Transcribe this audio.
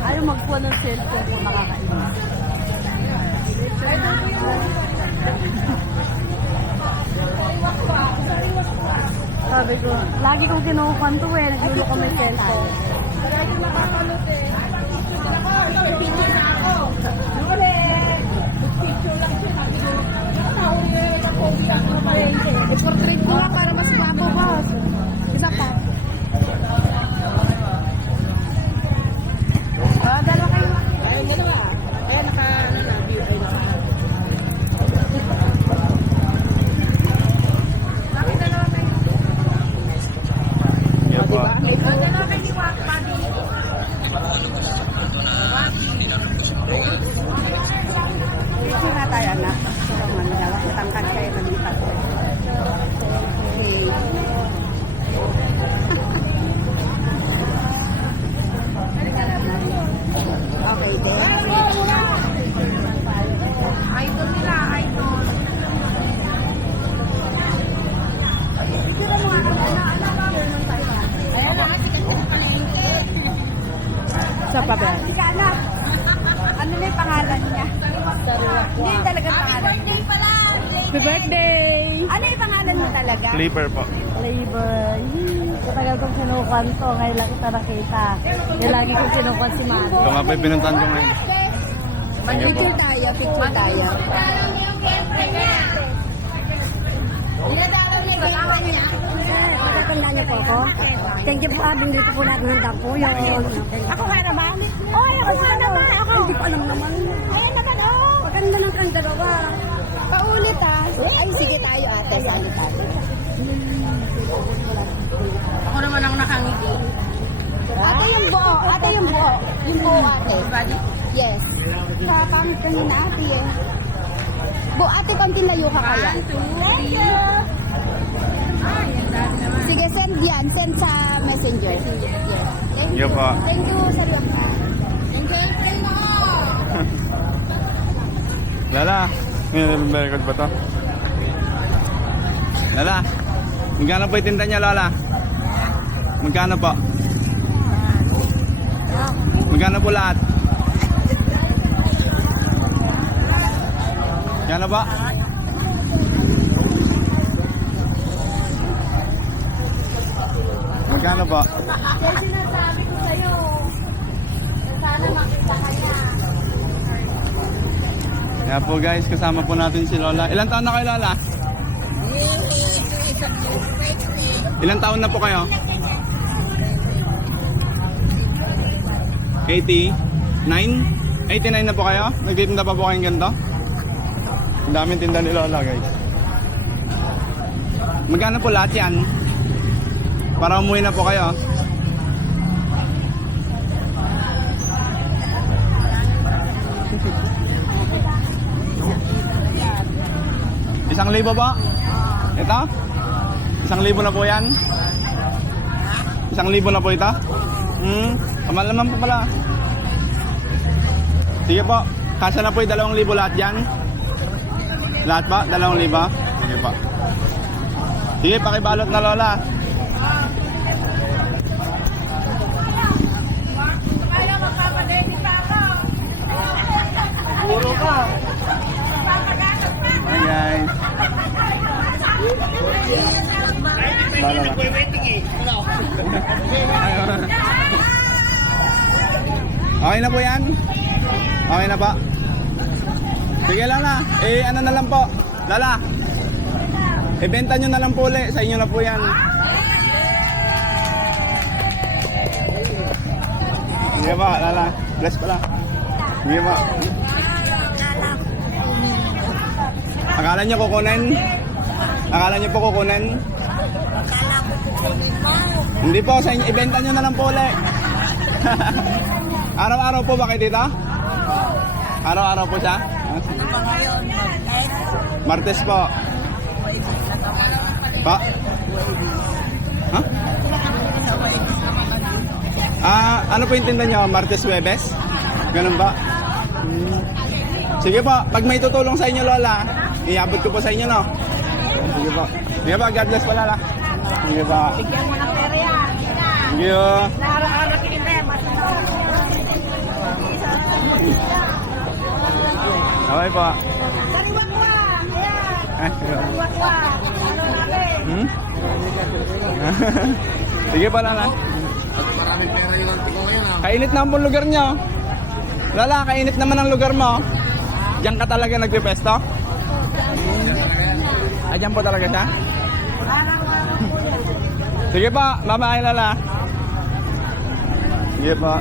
Ayaw magkuha ng cellphone kung nakakainis. Sabi ko, lagi kong kinukuhan to eh. Naglulo ko may cellphone. Portrait ko nga para mas guwapo, boss. Isa pa. Dalawa kayo. Ayun, dalawa. Kaya naka-view. Ayun, Bakit dalawa kayo? Yan po. Dalawa kayo ni Wak, Buddy. Dito nga tayo, anak. Matangkad kayo na dito. Okay, Idol nila, idol. Siguro mo ano ba meron tayo? Ayan lang, kita sa palengke. Sa pa ba? Hindi ka alam. Ano na yung pangalan niya? Hindi yung talagang pangalan niya. Happy birthday! Ano yung pangalan mo talaga? Flavor po. Flavor. Katagal kong kinukuhan to. Ngayon lang kita nakita. Kaya lagi kong kinukuhan si Mami. Ito nga po yung pinuntahan ko ngayon. Sige po. Picture tayo. Matatandaan niyo po ako? Thank you po. Binili po natin ng dampo yun. Ako nga naman. Oy, ako nga naman. Ako. Hindi ko alam naman. Ayan naman, oh. Maganda ng kang dalawa. Paulit ah. Ay, sige tayo ate. Sali tayo. Ako naman ang nakangiti. Ate yung buo. Ate yung buo. Yung buo ate. Buddy? Yes. Kapangit ko na ate eh. Buo ate, konting layo ka kaya. 1, 2, 3. Ay, ang dami naman. Sige, send yan. Send sa messenger. Yes. Thank Yo you. po. Thank you sa Bianca. Thank you, mo. Lala, ngayon record ba to? Lala, magkano po itinda niya, Lola? Magkano po? Magkano po lahat? Magkano ba? Magkano po? Kaya sinasabi ko sa'yo, sana makita ka niya. Kaya po guys, kasama po natin si Lola. Ilang taon na kayo, Lola? Ilang taon na po kayo? 89? 89 na po kayo? Nagtitinda pa po kayong ganito? Ang daming tinda ni Lola guys. Magkano po lahat yan? Para umuwi na po kayo. Isang libo ba? Ito? 1,000 na po yan? 1,000 na po ito? Kamal naman po pala. Sige po, kasya na po yung 2,000 lahat dyan? Lahat ba? 2,000? Sige po. Sige, pakibalot na Lola. Puro ka. Hi guys. Bala na. Okay na po yan? Okay na ba? Sige Lala, ano na lang po. Lala, ibenta nyo na lang po ulit. Sa inyo na po yan. Sige ba, Lala. Bless pala. Sige ba. Akala nyo kukunin? Akala nyo po kukunin? Hindi po, sa inyo, ibenta nyo na lang po ulit. Araw-araw po ba kayo dito? Araw-araw po siya? Martes po. Pa? Ha? Ano po yung tinda nyo? Martes, Webes? Ganun ba? Sige po, pag may tutulong sa inyo Lola, iabot ko po sa inyo, no? Sige po. Sige po, God bless po Lola. Sige po. Bigyan mo ng pera yan. Thank you. Araw-araw kita. Okay po. Sariwakwa! Ayan! Eh, Sariwakwa! Ano natin? hmm? Sige pa Lala. Kainit na ang buong lugar niyo. Lala, kainit naman ang lugar mo. Diyan ka talaga nagpipesto? Ah, diyan po talaga siya? Sige pa, bye-bye Lala. Sige pa.